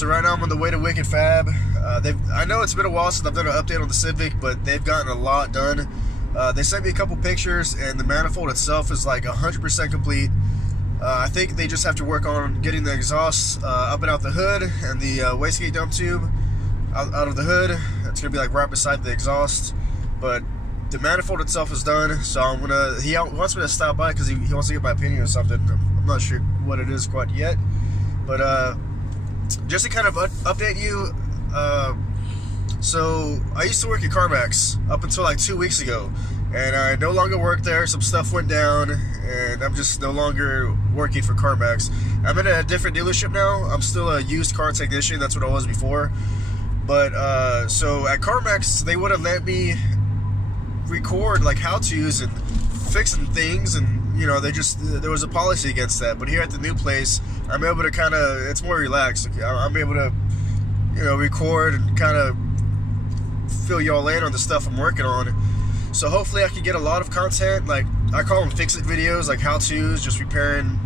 So right now I'm on the way to Wicked Fab. I know it's been a while since I've done an update on the Civic, but they've gotten a lot done. They sent me a couple pictures, and the manifold itself is like 100% complete. I think they just have to work on getting the exhaust up and out the hood, and the wastegate dump tube out of the hood. It's gonna be like right beside the exhaust, but the manifold itself is done. So I'm gonna. He wants me to stop by because he wants to get my opinion or something. I'm not sure what it is quite yet, but just to kind of update you. So I used to work at CarMax up until like 2 weeks ago, and I no longer work there. Some stuff went down, and I'm just no longer working for CarMax. I'm in a different dealership now. I'm still a used car technician. That's what I was before. But so at CarMax, they wouldn't let me record like how-tos and fixing things, and you know, there was a policy against that. But here at the new place, I'm able to kind of, it's more relaxed. I'm able to, you know, record and kind of fill y'all in on the stuff I'm working on. So hopefully I can get a lot of content, like I call them fix-it videos, like how-tos, just repairing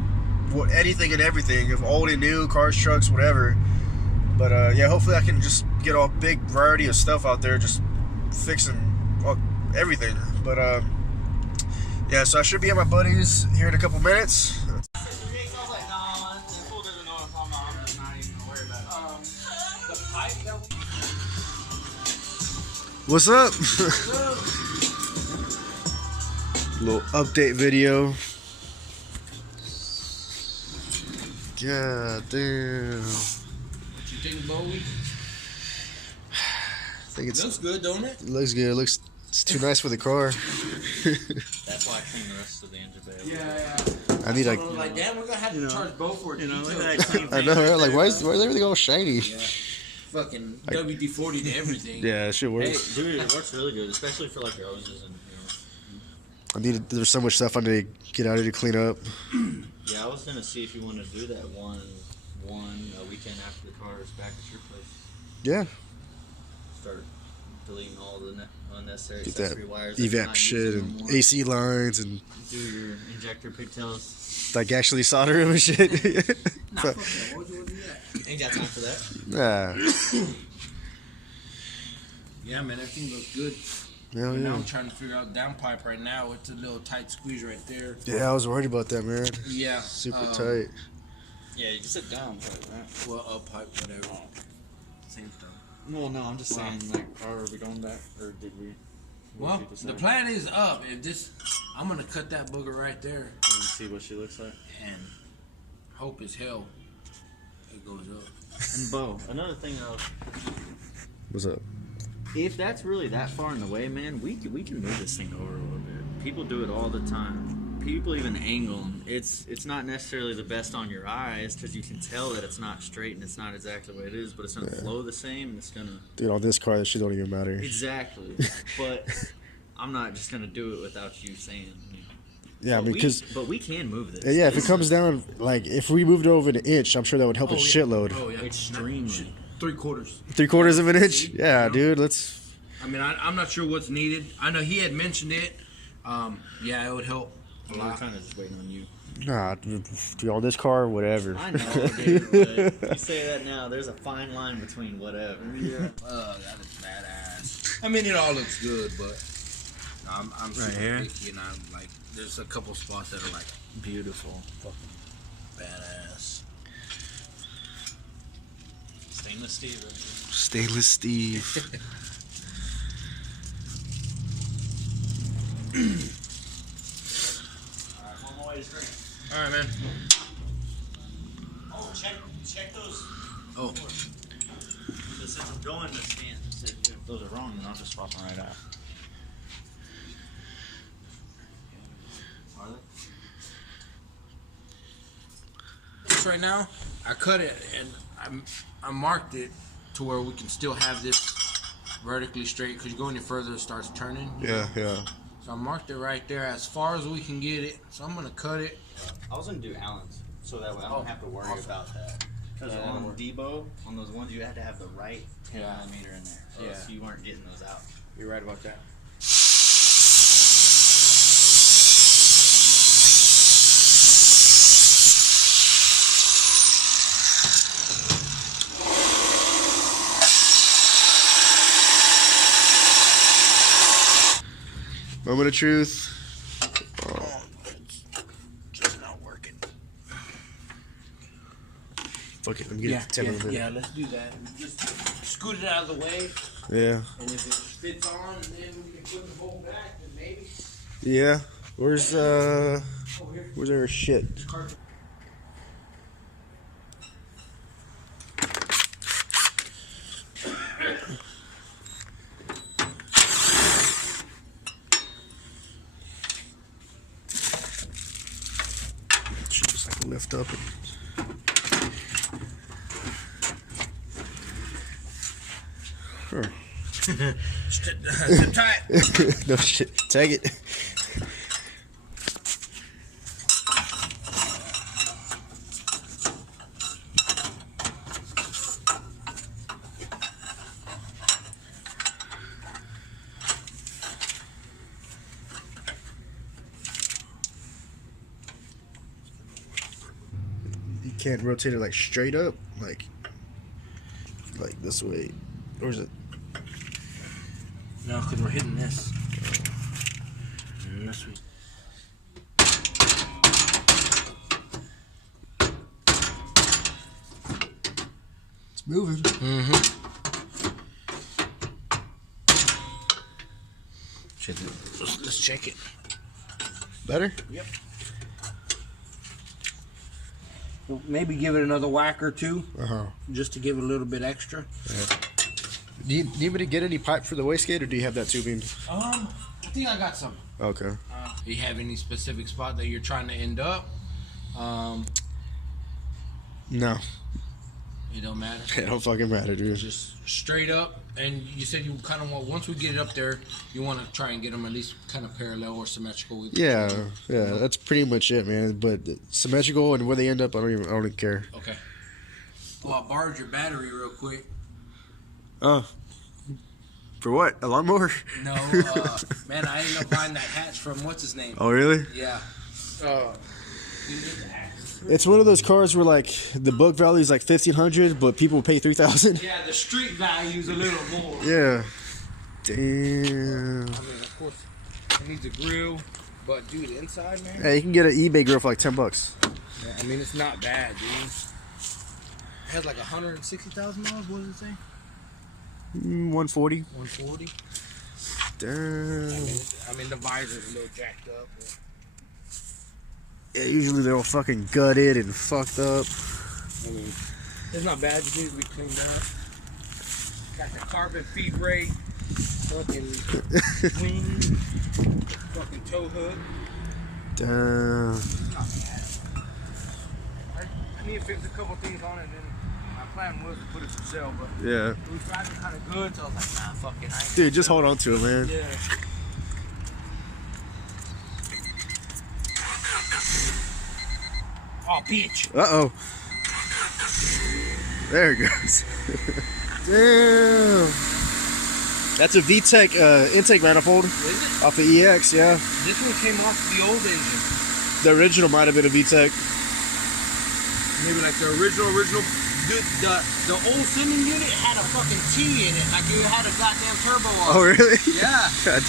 anything and everything, of old and new, cars, trucks, whatever. But yeah, hopefully I can just get a big variety of stuff out there, just fixing everything. But yeah, so I should be at my buddy's here in a couple minutes. What's up? Little update video. God damn. What you think, Bowie? I think it looks good, don't it? It looks good. It's too nice for the car. That's why I cleaned the rest of the engine bay. Yeah. I need like, damn, we're gonna have to charge both for it. You know, look at that clean. I know, right? Like, why is everything all shiny? Yeah. Fucking WD-40 to everything. Yeah, it should work. Hey, dude, it works really good, especially for like roses and you know. There's so much stuff I need to get out of here to clean up. Yeah, I was gonna see if you want to do that one weekend after the car is back at your place. Yeah. Start deleting all the unnecessary Get that accessory wires. evap shit and AC lines and do your injector pigtails. Like actually solder them and shit. Nah, fuck that. Why would you do that? Ain't got time for that. Nah. Yeah, man, everything looks good. Hell Now yeah. I'm trying to figure out downpipe right now. It's a little tight squeeze right there. Yeah, I was worried about that, man. Yeah. Super tight. Yeah, you can sit down, right? Well, up pipe, whatever. Same stuff. Well, no, I'm just saying, like, are we going back, or did we? Well, the plan is up. If this, I'm gonna cut that booger right there and see what she looks like, and hope as hell it goes up. And Bo, another thing though. What's up? If that's really that far in the way, man, we can move this thing over a little bit. People do it all the time. People even angle them. It's not necessarily the best on your eyes because you can tell that it's not straight and it's not exactly what it is, but it's gonna flow the same and it's gonna. Dude, on this car, that shit don't even matter. Exactly. But I'm not just gonna do it without you saying. You know. Yeah, because but we can move this. yeah, if it comes down, like if we moved it over an inch, I'm sure that would help a shitload. Oh yeah, extremely. 3/4. 3/4 of an inch? Yeah, dude. Let's. I mean, I'm not sure what's needed. I know he had mentioned it. Yeah, it would help a We're lot. kind of just waiting on you. Nah, dude, on this car, whatever. I know, dude, but you say that now. There's a fine line between whatever. Yeah. That is badass. I mean, it all looks good, but I'm super picky, and I'm like, there's a couple spots that are like Beautiful. fucking badass. Stainless steel right here. Stainless Steve. Alright, one more way to drink. All right, man. Oh, check those. Oh, Since I'm going to stand, if those are wrong, then I'll just swap them right out. Are they? this right now, I cut it and I marked it to where we can still have this vertically straight, because you go any further, it starts turning. Yeah, yeah. So I marked it right there as far as we can get it. So I'm gonna cut it. I was gonna do Allen's, so that way I don't have to worry about that. Because on Debo, on those ones, you had to have the right 10 millimeter in there. So you weren't getting those out. You're right about that. Moment of truth. Oh, it's just not working. Fuck it, let me get it to 10 in a minute. Yeah, let's do that. Just scoot it out of the way. Yeah. And if it fits on, and then we can put the bolt back, then maybe. Yeah. Where's our shit? Should just like lift up and Sit tight. no shit. Tag it. You can't rotate it like straight up, like this way, or is it? No, because we're hitting this. And this way. It's moving. Let's check it. Better? Yep. We'll maybe give it another whack or two, just to give it a little bit extra. Yeah. Do you need me to get any pipe for the wastegate, or do you have that tubing? I think I got some. Okay. Do you have any specific spot that you're trying to end up? No. It don't matter. It don't fucking matter, dude. Just straight up. And you said you kind of want, once we get it up there, you want to try and get them at least kind of parallel or symmetrical with each other. Yeah, that's pretty much it, man. But symmetrical and where they end up, I don't even care. Okay. Well, I borrowed your battery real quick. For what? A lawnmower? No, man, I ended up buying that hatch from what's his name? Oh, really? Yeah. It's one of those cars where like the book value is like $1,500, but people pay $3,000. Yeah, the street value's a little more. Yeah. Damn. I mean, of course, it needs a grill, but dude, inside, man. Hey, you can get an eBay grill for like $10. Yeah, I mean, it's not bad, dude. It has like 160,000 miles. What does it say? 140. 140. Damn. I mean, the visor's a little jacked up. But... Yeah, usually they're all fucking gutted and fucked up. I mean, it's not bad. Just needs to be cleaned up. Got the carbon feed brake, fucking wing, fucking tow hook. Damn. Not bad. I need to fix a couple things on it, and my plan was to put it for sale, but Yeah. it was driving kind of good, so I was like, nah, fuck it. I ain't Dude, just hold on to it, man. Yeah. Oh, bitch. Uh-oh. There it goes. Damn. That's a VTEC intake manifold. Is it? Off the EX, yeah. This one came off the old engine. The original might have been a VTEC. Maybe like the original. The old sending unit had a fucking T in it, like it had a goddamn turbo on. Oh, really? Yeah. God.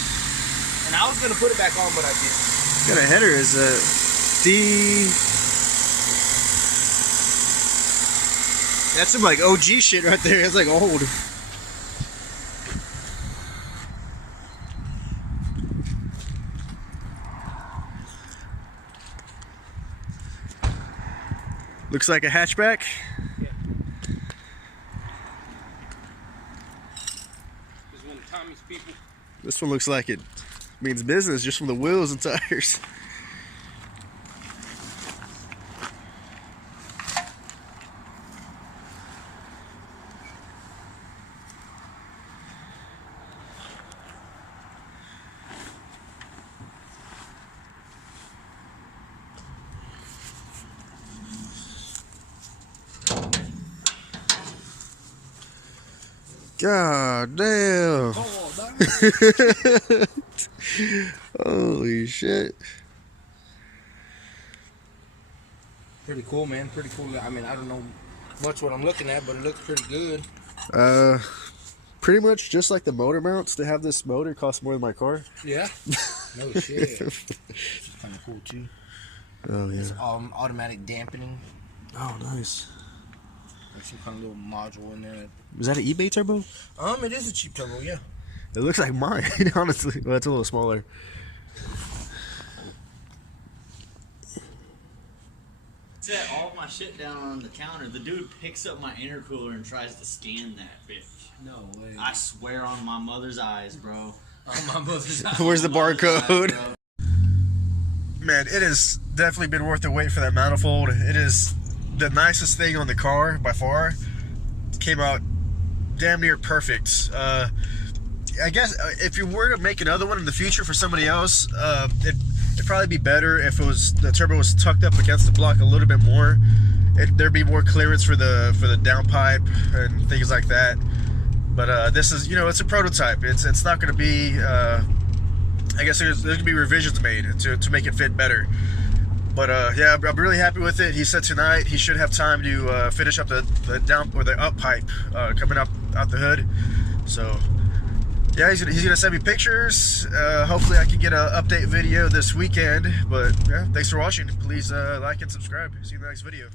And I was gonna put it back on, but I didn't. What kind of header is a D? That's some like OG shit right there. It's like old. Looks like a hatchback. Yeah. This is one of Tommy's people. This one looks like it means business just from the wheels and tires. God damn. Holy shit. Pretty cool, man. Pretty cool. I mean, I don't know much what I'm looking at, but it looks pretty good. pretty much just like the motor mounts. To have this motor costs more than my car. Yeah. No shit. It's kind of cool too. Oh yeah. It's automatic dampening. Oh nice. There's some kind of little module in there. Is that an eBay turbo? It is a cheap turbo, yeah. It looks like mine, honestly. Well, it's a little smaller. Set all my shit down on the counter. The dude picks up my intercooler and tries to scan that bitch. No way. I swear on my mother's eyes, bro. On my mother's eyes. Where's the barcode? Eyes, Man, it has definitely been worth the wait for that manifold. It is the nicest thing on the car by far. It came out damn near perfect. I guess if you were to make another one in the future for somebody else, it'd probably be better if it was the turbo was tucked up against the block a little bit more. There'd be more clearance for the downpipe and things like that. But this is, you know, it's a prototype. It's not going to be. I guess there's going to be revisions made to make it fit better. But yeah, I'm really happy with it. He said tonight he should have time to finish up the down or the up pipe coming up out the hood. So yeah, he's gonna send me pictures. Hopefully I can get an update video this weekend. But yeah, thanks for watching. Please like and subscribe. See you in the next video.